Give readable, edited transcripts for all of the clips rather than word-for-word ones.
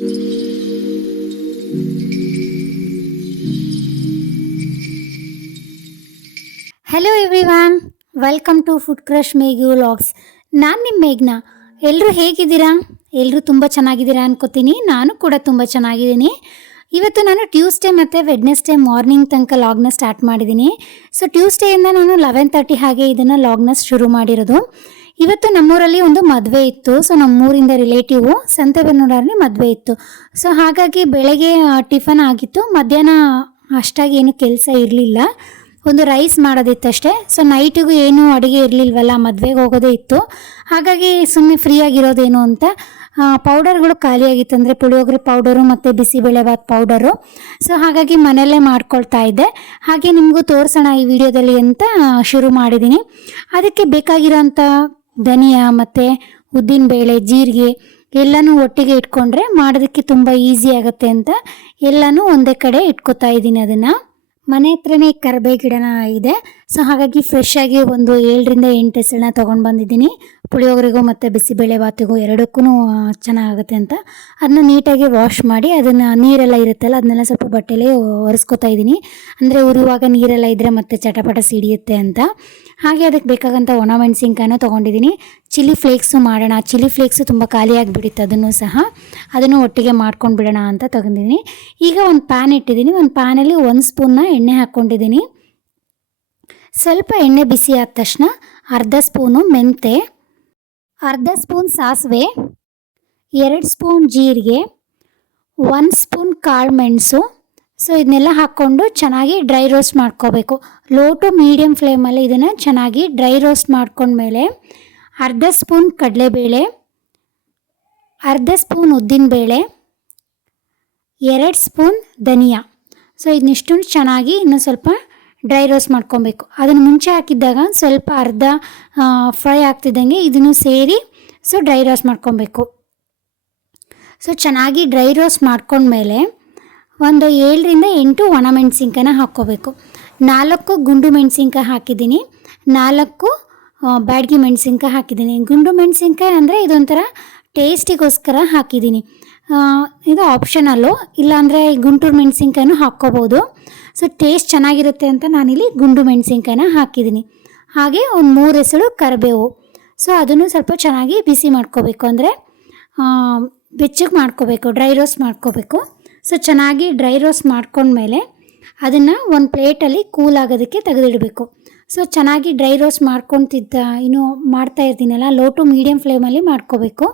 Hello everyone, welcome to food crush ಮೇಘು vlogs. ನಾನು ನಿಮ್ಮ ಮೇಘ್ನಾ. ಎಲ್ಲರೂ ಹೇಗಿದ್ದೀರಾ? ಎಲ್ಲರೂ ತುಂಬ ಚೆನ್ನಾಗಿದ್ದೀರಾ ಅನ್ಕೋತೀನಿ. ನಾನು ಕೂಡ ತುಂಬ ಚೆನ್ನಾಗಿದ್ದೀನಿ. ಇವತ್ತು ನಾನು ಟ್ಯೂಸ್ಡೇ ಮತ್ತು ವೆಡ್ನೆಸ್ಡೇ ಮಾರ್ನಿಂಗ್ ತನಕ ಲಾಗ್ನ ಸ್ಟಾರ್ಟ್ ಮಾಡಿದ್ದೀನಿ. ಸೊ ಟ್ಯೂಸ್ಡೇಯಿಂದ ನಾನು 11:30 ಹಾಗೆ ಇದನ್ನು ಲಾಗ್ನ ಶುರು ಮಾಡಿರೋದು. ಇವತ್ತು ನಮ್ಮೂರಲ್ಲಿ ಒಂದು ಮದುವೆ ಇತ್ತು. ಸೊ ನಮ್ಮೂರಿಂದ ರಿಲೇಟಿವ್ ಸಂತೆಬೆನ್ನೂರಲ್ಲಿ ಮದುವೆ ಇತ್ತು. ಸೊ ಹಾಗಾಗಿ ಬೆಳಗ್ಗೆ ಟಿಫನ್ ಆಗಿತ್ತು. ಮಧ್ಯಾಹ್ನ ಅಷ್ಟಾಗಿ ಏನು ಕೆಲಸ ಇರಲಿಲ್ಲ. ಒಂದು ರೈಸ್ ಮಾಡೋದಿತ್ತಷ್ಟೇ. ಸೊ ನೈಟಿಗೂ ಏನೂ ಅಡುಗೆ ಇರಲಿಲ್ವಲ್ಲ, ಮದುವೆಗೆ ಹೋಗೋದೇ ಇತ್ತು. ಹಾಗಾಗಿ ಸುಮ್ಮನೆ ಫ್ರೀಯಾಗಿರೋದೇನು ಅಂತ ಪೌಡರ್ಗಳು ಖಾಲಿಯಾಗಿತ್ತು. ಅಂದರೆ ಪುಳಿಯೋಗರೆ ಪೌಡರು ಮತ್ತು ಬಿಸಿಬೇಳೆಭಾತ್ ಪೌಡರು. ಸೊ ಹಾಗಾಗಿ ಮನೆಯಲ್ಲೇ ಮಾಡ್ಕೊಳ್ತಾ ಇದ್ದೆ. ಹಾಗೆ ನಿಮಗೂ ತೋರಿಸೋಣ ಈ ವಿಡಿಯೋದಲ್ಲಿ ಅಂತ ಶುರು ಮಾಡಿದ್ದೀನಿ. ಅದಕ್ಕೆ ಬೇಕಾಗಿರೋಂಥ ಧನಿಯಾ ಮತ್ತು ಉದ್ದಿನಬೇಳೆ, ಜೀರಿಗೆ ಎಲ್ಲನೂ ಒಟ್ಟಿಗೆ ಇಟ್ಕೊಂಡ್ರೆ ಮಾಡೋದಕ್ಕೆ ತುಂಬ ಈಸಿ ಆಗುತ್ತೆ ಅಂತ ಎಲ್ಲನೂ ಒಂದೇ ಕಡೆ ಇಟ್ಕೊತಾ ಇದ್ದೀನಿ. ಅದನ್ನು ಮನೆ ಹತ್ರನೇ ಕರಿಬೇ ಗಿಡನ ಇದೆ. ಸೊ ಹಾಗಾಗಿ ಫ್ರೆಶ್ ಆಗಿ ಒಂದು 7ರಿಂದ 8 ಹೆಸಳನ್ನ ತೊಗೊಂಡು ಬಂದಿದ್ದೀನಿ. ಪುಳಿಯೋಗರೆಗೂ ಮತ್ತು ಬಿಸಿಬೇಳೆ ಬಾತಿಗೂ ಎರಡಕ್ಕೂ ಚೆನ್ನಾಗುತ್ತೆ ಅಂತ ಅದನ್ನ ನೀಟಾಗಿ ವಾಶ್ ಮಾಡಿ, ಅದನ್ನು ನೀರೆಲ್ಲ ಇರುತ್ತಲ್ಲ ಅದನ್ನೆಲ್ಲ ಸ್ವಲ್ಪ ಬಟ್ಟೆಲೇ ಒರೆಸ್ಕೊತಾ ಇದ್ದೀನಿ. ಅಂದರೆ ಉರಿಯುವಾಗ ನೀರೆಲ್ಲ ಇದ್ದರೆ ಮತ್ತೆ ಚಟಪಟ ಸಿಡಿಯುತ್ತೆ ಅಂತ. ಹಾಗೆ ಅದಕ್ಕೆ ಬೇಕಾಗಂಥ ಒಣಮೆಣಸಿನ್ಕಾಯಿನೂ ತೊಗೊಂಡಿದ್ದೀನಿ. ಚಿಲ್ಲಿ ಫ್ಲೇಕ್ಸು ಮಾಡೋಣ. ಚಿಲ್ಲಿ ಫ್ಲೇಕ್ಸು ತುಂಬ ಖಾಲಿಯಾಗಿಬಿಡುತ್ತೆ, ಅದನ್ನು ಒಟ್ಟಿಗೆ ಮಾಡ್ಕೊಂಡು ಬಿಡೋಣ ಅಂತ ತೊಗೊಂಡಿದ್ದೀನಿ. ಈಗ ಒಂದು ಪ್ಯಾನ್ ಇಟ್ಟಿದ್ದೀನಿ. ಒಂದು ಪ್ಯಾನಲ್ಲಿ 1 ಸ್ಪೂನ್ನ ಎಣ್ಣೆ ಹಾಕ್ಕೊಂಡಿದ್ದೀನಿ. ಸ್ವಲ್ಪ ಎಣ್ಣೆ ಬಿಸಿ ಆದ ತಕ್ಷಣ ಅರ್ಧ ಸ್ಪೂನು ಮೆಂತೆ, ಅರ್ಧ ಸ್ಪೂನ್ ಸಾಸಿವೆ, 2 ಸ್ಪೂನ್ ಜೀರಿಗೆ, 1 ಸ್ಪೂನ್ ಕಾಳು ಮೆಣಸು. ಸೊ ಇದನ್ನೆಲ್ಲ ಹಾಕ್ಕೊಂಡು ಚೆನ್ನಾಗಿ ಡ್ರೈ ರೋಸ್ಟ್ ಮಾಡ್ಕೋಬೇಕು. ಲೋ ಟು ಮೀಡಿಯಮ್ ಫ್ಲೇಮಲ್ಲಿ ಇದನ್ನು ಚೆನ್ನಾಗಿ ಡ್ರೈ ರೋಸ್ಟ್ ಮಾಡ್ಕೊಂಡ್ಮೇಲೆ ಅರ್ಧ ಸ್ಪೂನ್ ಕಡಲೆಬೇಳೆ, ಅರ್ಧ ಸ್ಪೂನ್ ಉದ್ದಿನಬೇಳೆ, 2 ಸ್ಪೂನ್ ಧನಿಯಾ. ಸೊ ಇದನ್ನಿಷ್ಟು ಚೆನ್ನಾಗಿ ಇನ್ನೂ ಸ್ವಲ್ಪ ಡ್ರೈ ರೋಸ್ಟ್ ಮಾಡ್ಕೊಬೇಕು. ಅದನ್ನು ಮುಂಚೆ ಹಾಕಿದ್ದಾಗ ಸ್ವಲ್ಪ ಅರ್ಧ ಫ್ರೈ ಆಗ್ತಿದ್ದಂಗೆ ಇದನ್ನು ಸೇರಿ ಸೊ ಡ್ರೈ ರೋಸ್ಟ್ ಮಾಡ್ಕೊಬೇಕು. ಸೊ ಚೆನ್ನಾಗಿ ಡ್ರೈ ರೋಸ್ಟ್ ಮಾಡ್ಕೊಂಡ್ಮೇಲೆ ಒಂದು 7ರಿಂದ 8 ಒಣಮೆಣಸಿನ್ಕಾಯಿನ ಹಾಕ್ಕೋಬೇಕು. 4 ಗುಂಡು ಮೆಣಸಿನ್ಕಾಯಿ ಹಾಕಿದ್ದೀನಿ, 4 ಬ್ಯಾಡಗಿ ಮೆಣಸಿನ್ಕಾಯಿ ಹಾಕಿದ್ದೀನಿ. ಗುಂಡು ಮೆಣಸಿನ್ಕಾಯಿ ಅಂದರೆ ಇದೊಂಥರ ಟೇಸ್ಟಿಗೋಸ್ಕರ ಹಾಕಿದ್ದೀನಿ. ಇದು ಆಪ್ಷನಲ್ಲು, ಇಲ್ಲಾಂದರೆ ಗುಂಟೂರು ಮೆಣಸಿನ್ಕಾಯಿನೂ ಹಾಕ್ಕೋಬೋದು. ಸೊ ಟೇಸ್ಟ್ ಚೆನ್ನಾಗಿರುತ್ತೆ ಅಂತ ನಾನಿಲ್ಲಿ ಗುಂಡು ಮೆಣಸಿನ್ಕಾಯಿನ ಹಾಕಿದ್ದೀನಿ. ಹಾಗೆ ಒಂದು 3 ಹೆಸಳು ಕರಿಬೇವು. ಸೊ ಅದನ್ನು ಸ್ವಲ್ಪ ಚೆನ್ನಾಗಿ ಬಿಸಿ ಮಾಡ್ಕೋಬೇಕು, ಅಂದರೆ ಬೆಚ್ಚಗೆ ಮಾಡ್ಕೋಬೇಕು, ಡ್ರೈ ರೋಸ್ಟ್ ಮಾಡ್ಕೋಬೇಕು. ಸೊ ಚೆನ್ನಾಗಿ ಡ್ರೈ ರೋಸ್ಟ್ ಮಾಡ್ಕೊಂಡ್ಮೇಲೆ ಅದನ್ನು ಒಂದು ಪ್ಲೇಟಲ್ಲಿ ಕೂಲ್ ಆಗೋದಕ್ಕೆ ತೆಗೆದಿಡಬೇಕು. ಸೊ ಚೆನ್ನಾಗಿ ಡ್ರೈ ರೋಸ್ಟ್ ಇನ್ನೂ ಮಾಡ್ತಾ ಇರ್ತೀನಲ್ಲ, ಲೋ ಟು ಮೀಡಿಯಮ್ ಫ್ಲೇಮಲ್ಲಿ ಮಾಡ್ಕೋಬೇಕು.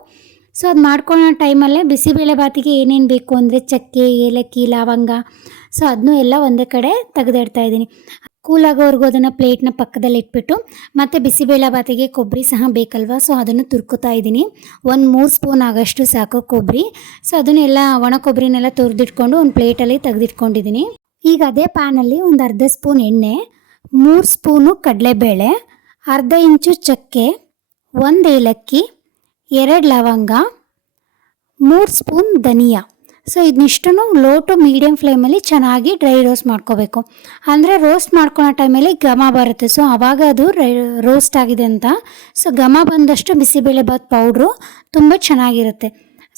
ಸೊ ಅದು ಮಾಡ್ಕೊಳ್ಳೋ ಟೈಮಲ್ಲೇ ಬಿಸಿಬೇಳೆ ಬಾತಿಗೆ ಏನೇನು ಬೇಕು ಅಂದರೆ ಚಕ್ಕೆ, ಏಲಕ್ಕಿ, ಲವಂಗ, ಸೊ ಅದನ್ನೂ ಎಲ್ಲ ಒಂದೇ ಕಡೆ ತೆಗೆದಿಡ್ತಾ ಇದ್ದೀನಿ. ಕೂಲಾಗೋವರೆಗೂ ಅದನ್ನು ಪ್ಲೇಟ್ನ ಪಕ್ಕದಲ್ಲಿ ಇಟ್ಬಿಟ್ಟು ಮತ್ತು ಬಿಸಿಬೇಳೆ ಬಾತಿಗೆ ಕೊಬ್ಬರಿ ಸಹ ಬೇಕಲ್ವ, ಸೊ ಅದನ್ನು ತುರ್ಕೋತಾ ಇದ್ದೀನಿ. 3 ಸ್ಪೂನ್ ಆಗೋಷ್ಟು ಸಾಕು ಕೊಬ್ಬರಿ. ಸೊ ಅದನ್ನೆಲ್ಲ ಒಣ ಕೊಬ್ಬರಿನೆಲ್ಲ ತುರಿದಿಟ್ಕೊಂಡು ಒಂದು ಪ್ಲೇಟಲ್ಲಿ ತೆಗೆದಿಟ್ಕೊಂಡಿದ್ದೀನಿ. ಈಗ ಅದೇ ಪ್ಯಾನಲ್ಲಿ ಒಂದು ಅರ್ಧ ಸ್ಪೂನ್ ಎಣ್ಣೆ, 3 ಸ್ಪೂನು ಕಡಲೆಬೇಳೆ, ಅರ್ಧ ಇಂಚು ಚಕ್ಕೆ, 1 ಏಲಕ್ಕಿ, 2 ಲವಂಗ, 3 ಸ್ಪೂನ್ ಧನಿಯಾ. ಸೊ ಇದನ್ನಿಷ್ಟನ್ನು ಲೋ ಟು ಮೀಡಿಯಮ್ ಫ್ಲೇಮಲ್ಲಿ ಚೆನ್ನಾಗಿ ಡ್ರೈ ರೋಸ್ಟ್ ಮಾಡ್ಕೋಬೇಕು. ಅಂದರೆ ರೋಸ್ಟ್ ಮಾಡ್ಕೊಳೋ ಟೈಮಲ್ಲಿ ಘಮ ಬರುತ್ತೆ. ಸೊ ಆವಾಗ ಅದು ರೋಸ್ಟ್ ಆಗಿದೆ ಅಂತ. ಸೊ ಘಮ ಬಂದಷ್ಟು ಬಿಸಿಬೇಳೆಭಾತ್ ಪೌಡ್ರು ತುಂಬ ಚೆನ್ನಾಗಿರುತ್ತೆ.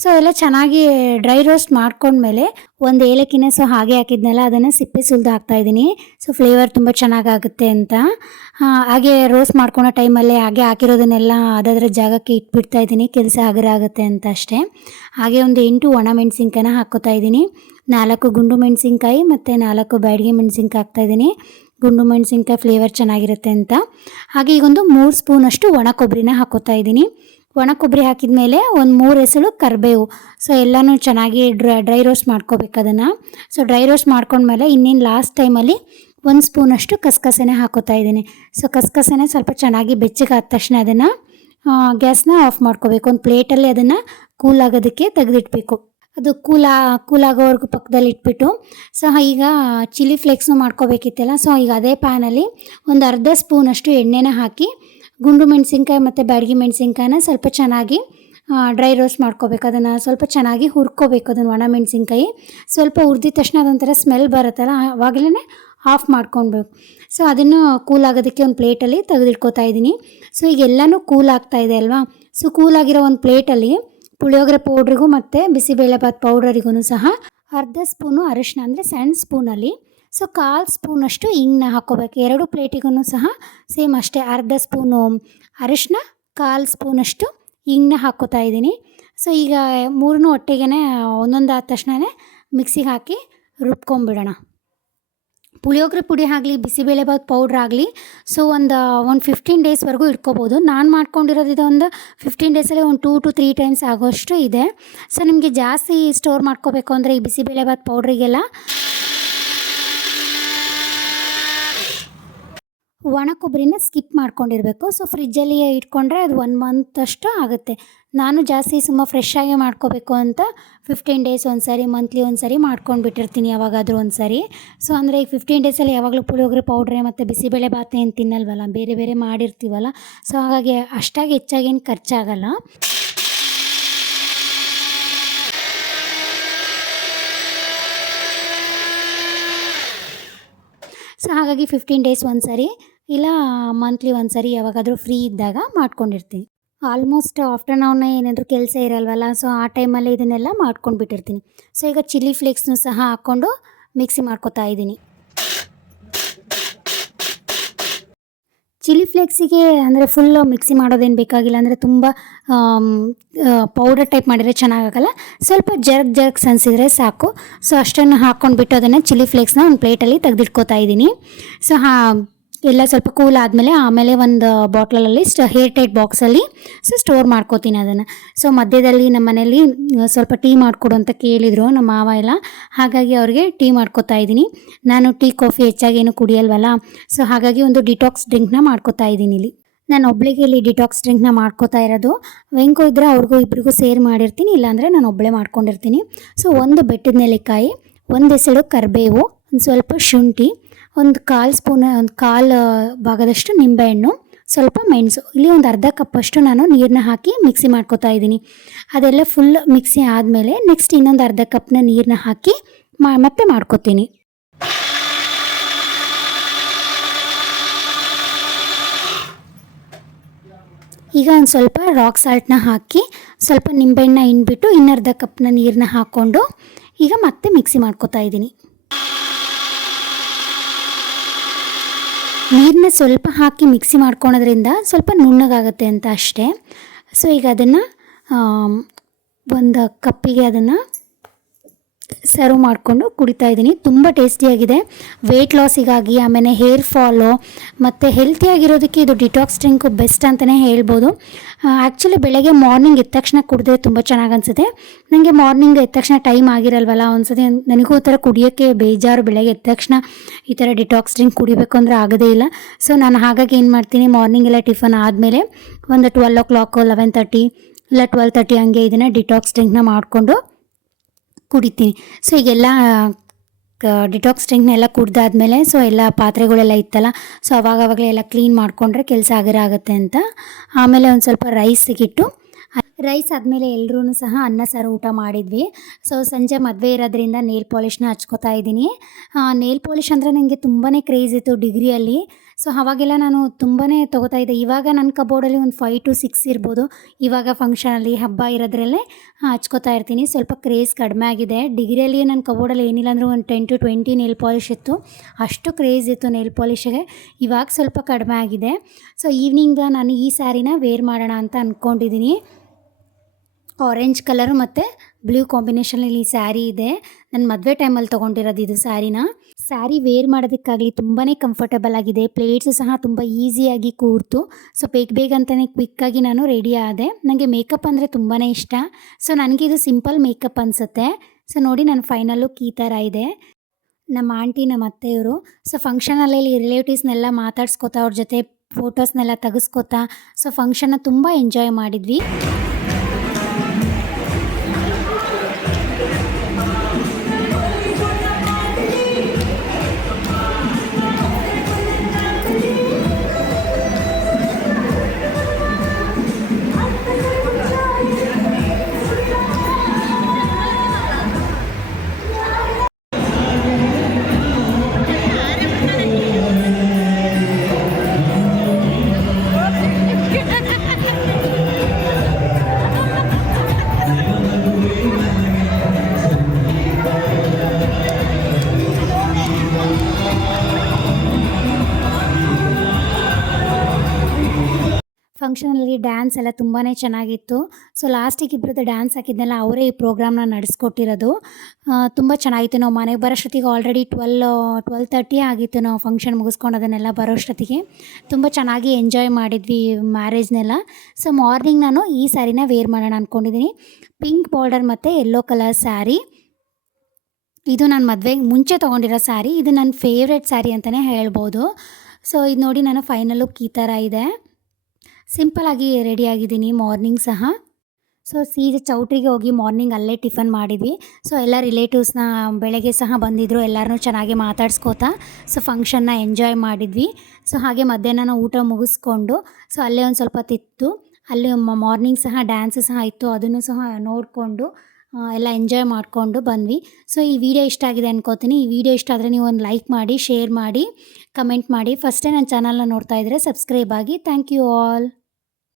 ಸೊ ಎಲ್ಲ ಚೆನ್ನಾಗಿ ಡ್ರೈ ರೋಸ್ಟ್ ಮಾಡ್ಕೊಂಡ್ಮೇಲೆ ಒಂದು ಏಲಕ್ಕಿನ ಸೊ ಹಾಗೆ ಹಾಕಿದ್ನಲ್ಲ ಅದನ್ನು ಸಿಪ್ಪೆ ಸುಲಿದು ಹಾಕ್ತಾಯಿದ್ದೀನಿ. ಸೊ ಫ್ಲೇವರ್ ತುಂಬ ಚೆನ್ನಾಗಾಗುತ್ತೆ ಅಂತ. ಹಾಗೆ ರೋಸ್ಟ್ ಮಾಡ್ಕೊಳೋ ಟೈಮಲ್ಲೇ ಹಾಗೆ ಹಾಕಿರೋದನ್ನೆಲ್ಲ ಅದರ ಜಾಗಕ್ಕೆ ಇಟ್ಬಿಡ್ತಾ ಇದ್ದೀನಿ, ಕೆಲಸ ಹಗುರ ಆಗುತ್ತೆ ಅಂತ ಅಷ್ಟೇ. ಹಾಗೆ ಒಂದು 8 ಒಣಮೆಣಸಿನ್ಕಾಯಿನ ಹಾಕ್ಕೋತಾ ಇದ್ದೀನಿ. 4 ಗುಂಡು ಮೆಣಸಿನ್ಕಾಯಿ ಮತ್ತು 4 ಬ್ಯಾಡಗಿ ಮೆಣಸಿನ್ಕಾಯಿ ಹಾಕ್ತಾಯಿದ್ದೀನಿ. ಗುಂಡು ಮೆಣಸಿನ್ಕಾಯಿ ಫ್ಲೇವರ್ ಚೆನ್ನಾಗಿರುತ್ತೆ ಅಂತ. ಹಾಗೆ ಈಗೊಂದು 3 ಸ್ಪೂನಷ್ಟು ಒಣ ಕೊಬ್ಬರಿನ ಹಾಕ್ಕೋತಾ ಇದ್ದೀನಿ. ಒಣ ಕೊಬ್ಬರಿ ಹಾಕಿದ ಮೇಲೆ ಒಂದು 3 ಹೆಸಳು ಕರಿಬೇವು. ಸೊ ಎಲ್ಲನೂ ಚೆನ್ನಾಗಿ ಡ್ರೈ ರೋಸ್ಟ್ ಮಾಡ್ಕೋಬೇಕು ಅದನ್ನು. ಸೊ ಡ್ರೈ ರೋಸ್ಟ್ ಮಾಡ್ಕೊಂಡ್ಮೇಲೆ ಇನ್ನೇನು ಲಾಸ್ಟ್ ಟೈಮಲ್ಲಿ 1 ಸ್ಪೂನಷ್ಟು ಕಸಕಸೆನೆ ಹಾಕೋತಾ ಇದ್ದೀನಿ. ಸೊ ಕಸಕಸೆನೆ ಸ್ವಲ್ಪ ಚೆನ್ನಾಗಿ ಬೆಚ್ಚಗೆ ಆದ ತಕ್ಷಣ ಅದನ್ನು ಗ್ಯಾಸ್ನ ಆಫ್ ಮಾಡ್ಕೋಬೇಕು. ಒಂದು ಪ್ಲೇಟಲ್ಲಿ ಅದನ್ನು ಕೂಲ್ ಆಗೋದಕ್ಕೆ ತೆಗೆದಿಟ್ಬೇಕು. ಅದು ಕೂಲಾಗೋವರೆಗೂ ಪಕ್ಕದಲ್ಲಿ ಇಟ್ಬಿಟ್ಟು ಸೊ ಈಗ ಚಿಲ್ಲಿ ಫ್ಲೇಕ್ಸು ಮಾಡ್ಕೋಬೇಕಿತ್ತಲ್ಲ. ಸೊ ಈಗ ಅದೇ ಪ್ಯಾನಲ್ಲಿ ಒಂದು ಅರ್ಧ ಸ್ಪೂನಷ್ಟು ಎಣ್ಣೆನ ಹಾಕಿ ಗುಂಡು ಮೆಣಸಿನ್ಕಾಯಿ ಮತ್ತು ಬ್ಯಾಡಗಿ ಮೆಣಸಿನ್ಕಾಯಿನ ಸ್ವಲ್ಪ ಚೆನ್ನಾಗಿ ಡ್ರೈ ರೋಸ್ಟ್ ಮಾಡ್ಕೋಬೇಕು. ಅದನ್ನು ಸ್ವಲ್ಪ ಚೆನ್ನಾಗಿ ಹುರ್ಕೋಬೇಕು. ಅದನ್ನು ಒಣ ಮೆಣಸಿನ್ಕಾಯಿ ಸ್ವಲ್ಪ ಹುರಿದ ತಕ್ಷಣ ಅದೊಂಥರ ಸ್ಮೆಲ್ ಬರುತ್ತಲ್ಲ, ಆವಾಗಲೇ ಆಫ್ ಮಾಡ್ಕೊಳ್ಬೇಕು. ಸೊ ಅದನ್ನು ಕೂಲ್ ಆಗೋದಕ್ಕೆ ಒಂದು ಪ್ಲೇಟಲ್ಲಿ ತೆಗೆದಿಟ್ಕೋತಾ ಇದ್ದೀನಿ. ಸೊ ಈಗ ಎಲ್ಲನೂ ಕೂಲ್ ಆಗ್ತಾಯಿದೆ ಅಲ್ವಾ. ಸೊ ಕೂಲಾಗಿರೋ ಒಂದು ಪ್ಲೇಟಲ್ಲಿ ಪುಳಿಯೋಗರೆ ಪೌಡ್ರಿಗೂ ಮತ್ತು ಬಿಸಿಬೇಳೆಭಾತ್ ಪೌಡರಿಗೂ ಸಹ ಅರ್ಧ ಸ್ಪೂನು ಅರಿಶಿನ ಅಂದರೆ ಸಣ್ಣ ಸ್ಪೂನಲ್ಲಿ. ಸೊ 1/4 ಸ್ಪೂನಷ್ಟು ಹಿಂಗನ್ನ ಹಾಕ್ಕೋಬೇಕು. 2 ಪ್ಲೇಟಿಗೂ ಸಹ ಸೇಮ್ ಅಷ್ಟೇ, ಅರ್ಧ ಸ್ಪೂನು ಅರಿಶಿನ, 1/4 ಸ್ಪೂನಷ್ಟು ಹಿಂಗನ್ನ ಹಾಕ್ಕೋತಾ ಇದ್ದೀನಿ. ಸೊ ಈಗ 3 ಒಟ್ಟಿಗೆ ಒಂದೊಂದು ಆದ ತಕ್ಷಣವೇ ಮಿಕ್ಸಿಗೆ ಹಾಕಿ ರುಬ್ಕೊಂಬಿಡೋಣ. ಪುಳಿಯೋಗರೆ ಪುಡಿ ಆಗಲಿ ಬಿಸಿಬೇಳೆಭಾತ್ ಪೌಡ್ರ್ ಆಗಲಿ ಸೊ ಒಂದು 15 ಡೇಸ್ವರೆಗೂ ಇಟ್ಕೋಬೋದು. ನಾನು ಮಾಡ್ಕೊಂಡಿರೋದು ಇದೊಂದು 15 ಡೇಸಲ್ಲಿ ಒಂದು 2 to 3 ಟೈಮ್ಸ್ ಆಗೋಷ್ಟು ಇದೆ. ಸೊ ನಿಮಗೆ ಜಾಸ್ತಿ ಸ್ಟೋರ್ ಮಾಡ್ಕೋಬೇಕು ಅಂದರೆ ಈ ಬಿಸಿಬೇಳೆಭಾತ್ ಪೌಡ್ರಿಗೆಲ್ಲ ಒಣ ಕೊಬ್ಬರಿನ ಸ್ಕಿಪ್ ಮಾಡ್ಕೊಂಡಿರಬೇಕು. ಸೊ ಫ್ರಿಜ್ಜಲ್ಲಿ ಇಟ್ಕೊಂಡ್ರೆ ಅದು 1 ಮಂತ್ ಅಷ್ಟು ಆಗುತ್ತೆ. ನಾನು ಜಾಸ್ತಿ ಫ್ರೆಶ್ ಆಗಿ ಮಾಡ್ಕೋಬೇಕು ಅಂತ 15 ಡೇಸ್ ಒಂದು ಸಾರಿ, ಮಂತ್ಲಿ ಒಂದು ಸಾರಿ ಮಾಡ್ಕೊಂಡು ಬಿಟ್ಟಿರ್ತೀನಿ ಯಾವಾಗಾದರೂ ಒಂದು ಸಾರಿ. ಸೊ ಅಂದರೆ ಈಗ 15 ಡೇಸಲ್ಲಿ ಯಾವಾಗಲೂ ಪುಳಿಯೋಗರೆ ಪೌಡ್ರೆ ಮತ್ತು ಬಿಸಿಬೇಳೆಭಾತ್ ಏನು ತಿನ್ನಲ್ವಲ್ಲ, ಬೇರೆ ಬೇರೆ ಮಾಡಿರ್ತೀವಲ್ಲ. ಸೊ ಹಾಗಾಗಿ ಅಷ್ಟಾಗಿ ಹೆಚ್ಚಾಗೇನು ಖರ್ಚಾಗಲ್ಲ. ಸೊ ಹಾಗಾಗಿ 15 ಡೇಸ್ ಒಂದು ಸಾರಿ ಇಲ್ಲ ಮಂತ್ಲಿ ಒಂದು ಸಾರಿ ಯಾವಾಗಾದರೂ ಫ್ರೀ ಇದ್ದಾಗ ಮಾಡ್ಕೊಂಡಿರ್ತೀನಿ. ಆಲ್ಮೋಸ್ಟ್ ಆಫ್ಟರ್ನೂನ್ ಏನಾದರೂ ಕೆಲಸ ಇರಲ್ವಲ್ಲ, ಸೊ ಆ ಟೈಮಲ್ಲಿ ಇದನ್ನೆಲ್ಲ ಮಾಡ್ಕೊಂಡು ಬಿಟ್ಟಿರ್ತೀನಿ. ಸೊ ಈಗ ಚಿಲ್ಲಿ ಫ್ಲೇಕ್ಸ್ನೂ ಸಹ ಹಾಕ್ಕೊಂಡು ಮಿಕ್ಸಿ ಮಾಡ್ಕೊತಾ ಇದ್ದೀನಿ. ಚಿಲ್ಲಿ ಫ್ಲೇಕ್ಸಿಗೆ ಅಂದರೆ ಫುಲ್ಲು ಮಿಕ್ಸಿ ಮಾಡೋದೇನು ಬೇಕಾಗಿಲ್ಲ, ಅಂದರೆ ತುಂಬ ಪೌಡರ್ ಟೈಪ್ ಮಾಡಿದರೆ ಚೆನ್ನಾಗಾಗಲ್ಲ. ಸ್ವಲ್ಪ ಜರ್ಕ್ಸ್ ಅನಿಸಿದರೆ ಸಾಕು. ಸೊ ಅಷ್ಟನ್ನು ಹಾಕ್ಕೊಂಡ್ಬಿಟ್ಟು ಅದನ್ನು ಚಿಲ್ಲಿ ಫ್ಲೇಕ್ಸ್ನ ಒಂದು ಪ್ಲೇಟಲ್ಲಿ ತೆಗೆದಿಟ್ಕೋತಾ ಇದ್ದೀನಿ. ಸೊ ಎಲ್ಲ ಸ್ವಲ್ಪ ಕೂಲ್ ಆದಮೇಲೆ ಆಮೇಲೆ ಒಂದು ಬಾಟ್ಲಲ್ಲಿ ಹೇರ್ ಟೈಟ್ ಬಾಕ್ಸಲ್ಲಿ ಸ್ಟೋರ್ ಮಾಡ್ಕೋತೀನಿ ಅದನ್ನು. ಸೊ ಮಧ್ಯದಲ್ಲಿ ನಮ್ಮ ಮನೇಲಿ ಸ್ವಲ್ಪ ಟೀ ಮಾಡಿಕೊಡು ಅಂತ ಕೇಳಿದರು ನಮ್ಮ ಮಾವ ಎಲ್ಲ, ಹಾಗಾಗಿ ಅವ್ರಿಗೆ ಟೀ ಮಾಡ್ಕೋತಾ ಇದ್ದೀನಿ. ನಾನು ಟೀ ಕಾಫಿ ಹೆಚ್ಚಾಗಿ ಏನು ಕುಡಿಯಲ್ವಲ್ಲ, ಸೊ ಹಾಗಾಗಿ ಒಂದು ಡಿಟಾಕ್ಸ್ ಡ್ರಿಂಕ್ನ ಮಾಡ್ಕೋತಾ ಇದ್ದೀನಿ. ಇಲ್ಲಿ ನಾನು ಒಬ್ಬಳಿಗೆ ಇಲ್ಲಿ ಡಿಟಾಕ್ಸ್ ಡ್ರಿಂಕ್ನ ಮಾಡ್ಕೋತಾ ಇರೋದು. ವೆಂಕೋ ಇದ್ದರೆ ಅವ್ರಿಗೂ ಇಬ್ಬರಿಗೂ ಸೇರ್ ಮಾಡಿರ್ತೀನಿ, ಇಲ್ಲಾಂದರೆ ನಾನು ಒಬ್ಬಳೇ ಮಾಡ್ಕೊಂಡಿರ್ತೀನಿ. ಸೊ ಒಂದು ಬೆಟ್ಟದ ನೆಲ್ಲಿಕಾಯಿ, ಒಂದು ಎಸಳು ಕರಿಬೇವು, ಒಂದು ಸ್ವಲ್ಪ ಶುಂಠಿ, ಒಂದು 1/4 ಸ್ಪೂನ್, ಒಂದು 1/4 ಭಾಗದಷ್ಟು ನಿಂಬೆಹಣ್ಣು, ಸ್ವಲ್ಪ ಮೆಣಸು, ಇಲ್ಲಿ ಒಂದು ಅರ್ಧ ಕಪ್ಪಷ್ಟು ನಾನು ನೀರನ್ನ ಹಾಕಿ ಮಿಕ್ಸಿ ಮಾಡ್ಕೋತಾ ಇದ್ದೀನಿ. ಅದೆಲ್ಲ ಫುಲ್ ಮಿಕ್ಸಿ ಆದಮೇಲೆ ನೆಕ್ಸ್ಟ್ ಇನ್ನೊಂದು ಅರ್ಧ ಕಪ್ನ ನೀರನ್ನ ಹಾಕಿ ಮತ್ತೆ ಮಾಡ್ಕೋತೀನಿ. ಈಗ ಒಂದು ಸ್ವಲ್ಪ ರಾಕ್ ಸಾಲ್ಟ್ನ ಹಾಕಿ ಸ್ವಲ್ಪ ನಿಂಬೆಹಣ್ಣನ್ನ ಹಿಂಡ್ಬಿಟ್ಟು ಇನ್ನರ್ಧ ಕಪ್ನ ನೀರನ್ನ ಹಾಕ್ಕೊಂಡು ಈಗ ಮತ್ತೆ ಮಿಕ್ಸಿ ಮಾಡ್ಕೋತಾ ಇದ್ದೀನಿ. ನೀರನ್ನ ಸ್ವಲ್ಪ ಹಾಕಿ ಮಿಕ್ಸಿ ಮಾಡ್ಕೊಳೋದ್ರಿಂದ ಸ್ವಲ್ಪ ನುಣ್ಣಗಾಗುತ್ತೆ ಅಂತ ಅಷ್ಟೇ. ಸೊ ಈಗ ಅದನ್ನು ಒಂದು ಕಪ್ಪಿಗೆ ಅದನ್ನು ಸರ್ವ್ ಮಾಡಿಕೊಂಡು ಕುಡಿತಾ ಇದ್ದೀನಿ. ತುಂಬ ಟೇಸ್ಟಿಯಾಗಿದೆ. ವೆಯ್ಟ್ ಲಾಸಿಗಾಗಿ, ಆಮೇಲೆ ಹೇರ್ ಫಾಲು ಮತ್ತು ಹೆಲ್ತಿಯಾಗಿರೋದಕ್ಕೆ ಇದು ಡಿಟಾಕ್ಸ್ ಡ್ರಿಂಕು ಬೆಸ್ಟ್ ಅಂತಲೇ ಹೇಳ್ಬೋದು. ಆ್ಯಕ್ಚುಲಿ ಬೆಳಗ್ಗೆ ಮಾರ್ನಿಂಗ್ ಎದ್ದ ತಕ್ಷಣ ಕುಡಿದ್ರೆ ತುಂಬ ಚೆನ್ನಾಗಿ ಅನಿಸುತ್ತೆ. ನನಗೆ ಮಾರ್ನಿಂಗ್ ಎದ್ದ ತಕ್ಷಣ ಟೈಮ್ ಆಗಿರಲ್ವಲ್ಲ, ಒಂದ್ಸತಿ ನನಗೂ ಈ ಥರ ಕುಡಿಯೋಕ್ಕೆ ಬೇಜಾರು. ಬೆಳಗ್ಗೆ ಎದ್ದ ತಕ್ಷಣ ಈ ಥರ ಡಿಟಾಕ್ಸ್ ಡ್ರಿಂಕ್ ಕುಡಿಬೇಕು ಅಂದರೆ ಆಗೋದೇ ಇಲ್ಲ. ಸೊ ನಾನು ಹಾಗಾಗಿ ಏನು ಮಾಡ್ತೀನಿ, ಮಾರ್ನಿಂಗೆಲ್ಲ ಟಿಫನ್ ಆದಮೇಲೆ ಒಂದು 12 o'clock, 11:30 ಇಲ್ಲ 12:30 ಹಂಗೆ ಇದನ್ನು ಡಿಟಾಕ್ಸ್ ಡ್ರಿಂಕ್ನ ಮಾಡಿಕೊಂಡು ಕುಡಿತೀನಿ. ಸೊ ಈಗೆಲ್ಲ ಡಿಟಾಕ್ಸ್ ಡ್ರಿಂಕ್ನೆಲ್ಲ ಕುಡ್ದಾದ್ಮೇಲೆ ಸೊ ಎಲ್ಲ ಪಾತ್ರೆಗಳೆಲ್ಲ ಇತ್ತಲ್ಲ, ಸೊ ಅವಾಗಲೇ ಎಲ್ಲ ಕ್ಲೀನ್ ಮಾಡಿಕೊಂಡ್ರೆ ಕೆಲಸ ಆಗುತ್ತೆ ಅಂತ ಆಮೇಲೆ ಒಂದು ಸ್ವಲ್ಪ ರೈಸಿಗಿಟ್ಟು, ರೈಸ್ ಆದಮೇಲೆ ಎಲ್ಲರೂ ಸಹ ಅನ್ನ ಸಾರು ಊಟ ಮಾಡಿದ್ವಿ. ಸೊ ಸಂಜೆ ಮದುವೆ ಇರೋದ್ರಿಂದ ನೇಲ್ ಪಾಲಿಷ್ನ ಹಚ್ಕೋತಾ ಇದ್ದೀನಿ. ನೇಲ್ ಪಾಲಿಷ್ ಅಂದರೆ ನನಗೆ ತುಂಬಾ ಕ್ರೇಜ್ ಇತ್ತು ಡಿಗ್ರಿಯಲ್ಲಿ. ಸೊ ಅವಾಗೆಲ್ಲ ನಾನು ತುಂಬಾ ತೊಗೋತಾ ಇದ್ದೆ. ಇವಾಗ ನನ್ನ ಕಬೋರ್ಡಲ್ಲಿ ಒಂದು 5 to 6 ಇರ್ಬೋದು. ಇವಾಗ ಫಂಕ್ಷನಲ್ಲಿ ಹಬ್ಬ ಇರೋದ್ರಲ್ಲೇ ಹಚ್ಕೋತಾ ಇರ್ತೀನಿ. ಸ್ವಲ್ಪ ಕ್ರೇಜ್ ಕಡಿಮೆ ಆಗಿದೆ. ಡಿಗ್ರಿಯಲ್ಲಿ ನನ್ನ ಕಬೋರ್ಡಲ್ಲಿ ಏನಿಲ್ಲ ಅಂದರೂ ಒಂದು 10 to 20 ನೇಲ್ ಪಾಲಿಷ್ ಇತ್ತು. ಅಷ್ಟು ಕ್ರೇಜ್ ಇತ್ತು ನೇಲ್ ಪಾಲಿಷಿಗೆ. ಇವಾಗ ಸ್ವಲ್ಪ ಕಡಿಮೆ ಆಗಿದೆ. ಸೊ ಈವ್ನಿಂಗ್ ನಾನು ಈ ಸ್ಯಾರಿನ ವೇರ್ ಮಾಡೋಣ ಅಂತ ಅಂದ್ಕೊಂಡಿದ್ದೀನಿ. ಆರೆಂಜ್ ಕಲರು ಮತ್ತು ಬ್ಲೂ ಕಾಂಬಿನೇಷನಲ್ಲಿ ಈ ಸ್ಯಾರಿ ಇದೆ. ನನ್ನ ಮದುವೆ ಟೈಮಲ್ಲಿ ತೊಗೊಂಡಿರೋದು ಇದು ಸ್ಯಾರಿನ. ಸ್ಯಾರಿ ವೇರ್ ಮಾಡೋದಕ್ಕಾಗಲಿ ತುಂಬಾ ಕಂಫರ್ಟಬಲ್ ಆಗಿದೆ. ಪ್ಲೇಟ್ಸು ಸಹ ತುಂಬ ಈಸಿಯಾಗಿ ಕೂರ್ತು. ಸೊ ಬೇಗ ಅಂತಲೇ ಕ್ವಿಕ್ಕಾಗಿ ನಾನು ರೆಡಿ ಆದೆ. ನನಗೆ ಮೇಕಪ್ ಅಂದರೆ ತುಂಬಾ ಇಷ್ಟ. ಸೊ ನನಗೆ ಇದು ಸಿಂಪಲ್ ಮೇಕಪ್ ಅನಿಸುತ್ತೆ. ಸೊ ನೋಡಿ ನನ್ನ ಫೈನಲ್ ಲುಕ್ ಈ ಥರ ಇದೆ. ನಮ್ಮ ಆಂಟಿ, ನಮ್ಮ ಅತ್ತೆಯವರು ಸೊ ಫಂಕ್ಷನಲ್ಲಿ ರಿಲೇಟಿವ್ಸ್ನೆಲ್ಲ ಮಾತಾಡ್ಸ್ಕೊತಾ, ಅವ್ರ ಜೊತೆ ಫೋಟೋಸ್ನೆಲ್ಲ ತೆಗೆಸ್ಕೊತಾ ಸೊ ಫಂಕ್ಷನ್ನ ತುಂಬ ಎಂಜಾಯ್ ಮಾಡಿದ್ವಿ. ಫಂಕ್ಷನಲ್ಲಿ ಡ್ಯಾನ್ಸ್ ಎಲ್ಲ ತುಂಬಾ ಚೆನ್ನಾಗಿತ್ತು. ಸೊ ಲಾಸ್ಟಿಗೆ ಇಬ್ಬರದ್ದು ಡ್ಯಾನ್ಸ್ ಹಾಕಿದ್ನಲ್ಲ ಅವರೇ ಈ ಪ್ರೋಗ್ರಾಮ್ನ ನಡೆಸ್ಕೊಟ್ಟಿರೋದು. ತುಂಬ ಚೆನ್ನಾಗಿತ್ತು. ನಾವು ಮನೆಗೆ ಬರೋಷ್ಟೊತ್ತಿಗೆ ಆಲ್ರೆಡಿ 12:30 ಆಗಿತ್ತು. ನಾವು ಫಂಕ್ಷನ್ ಮುಗಿಸ್ಕೊಂಡು ಅದನ್ನೆಲ್ಲ ಬರೋಷ್ಟೊತ್ತಿಗೆ ತುಂಬ ಚೆನ್ನಾಗಿ ಎಂಜಾಯ್ ಮಾಡಿದ್ವಿ ಮ್ಯಾರೇಜ್ನೆಲ್ಲ. ಸೊ ಮಾರ್ನಿಂಗ್ ನಾನು ಈ ಸ್ಯಾರಿನ ವೇರ್ ಮಾಡೋಣ ಅಂದ್ಕೊಂಡಿದ್ದೀನಿ. ಪಿಂಕ್ ಬಾರ್ಡರ್ ಮತ್ತು ಯೆಲ್ಲೋ ಕಲರ್ ಸ್ಯಾರಿ. ಇದು ನಾನು ಮದುವೆಗೆ ಮುಂಚೆ ತೊಗೊಂಡಿರೋ ಸ್ಯಾರಿ. ಇದು ನನ್ನ ಫೇವ್ರೆಟ್ ಸ್ಯಾರಿ ಅಂತಲೇ ಹೇಳ್ಬೋದು. ಸೊ ಇದು ನೋಡಿ ನಾನು ಫೈನಲ್ ಲುಕ್ ಈ ಥರ ಇದೆ. ಸಿಂಪಲಾಗಿ ರೆಡಿಯಾಗಿದ್ದೀನಿ ಮಾರ್ನಿಂಗ್ ಸಹ. ಸೊ ಸೀದಾ ಚೌಟ್ರಿಗೆ ಹೋಗಿ ಮಾರ್ನಿಂಗ್ ಅಲ್ಲೇ ಟಿಫನ್ ಮಾಡಿದ್ವಿ. ಸೊ ಎಲ್ಲ ರಿಲೇಟಿವ್ಸ್ನ ಬೆಳಗ್ಗೆ ಸಹ ಬಂದಿದ್ದರು. ಎಲ್ಲರನ್ನೂ ಚೆನ್ನಾಗಿ ಮಾತಾಡ್ಸ್ಕೋತಾ ಸೊ ಫಂಕ್ಷನ್ನ ಎಂಜಾಯ್ ಮಾಡಿದ್ವಿ. ಸೊ ಹಾಗೆ ಮಧ್ಯಾಹ್ನ ಊಟ ಮುಗಿಸ್ಕೊಂಡು ಸೊ ಅಲ್ಲೇ ಒಂದು ಸ್ವಲ್ಪ ತಿತ್ತು. ಅಲ್ಲಿ ಮಾರ್ನಿಂಗ್ ಸಹ ಡ್ಯಾನ್ಸು ಸಹ ಇತ್ತು. ಅದನ್ನು ಸಹ ನೋಡಿಕೊಂಡು ಎಲ್ಲ ಎಂಜಾಯ್ ಮಾಡಿಕೊಂಡು ಬಂದ್ವಿ. ಸೊ ಈ ವಿಡಿಯೋ ಇಷ್ಟ ಆಗಿದೆ ಅನ್ಕೋತೀನಿ. ಈ ವಿಡಿಯೋ ಇಷ್ಟ ಆದರೆ ನೀವು ಒಂದು ಲೈಕ್ ಮಾಡಿ, ಶೇರ್ ಮಾಡಿ, ಕಮೆಂಟ್ ಮಾಡಿ. ಫಸ್ಟ್ ಟೈಮ್ ನನ್ನ ಚಾನಲ್ನ ನೋಡ್ತಾ ಇದ್ದರೆ ಸಬ್ಸ್ಕ್ರೈಬ್ ಆಗಿ. Thank you all.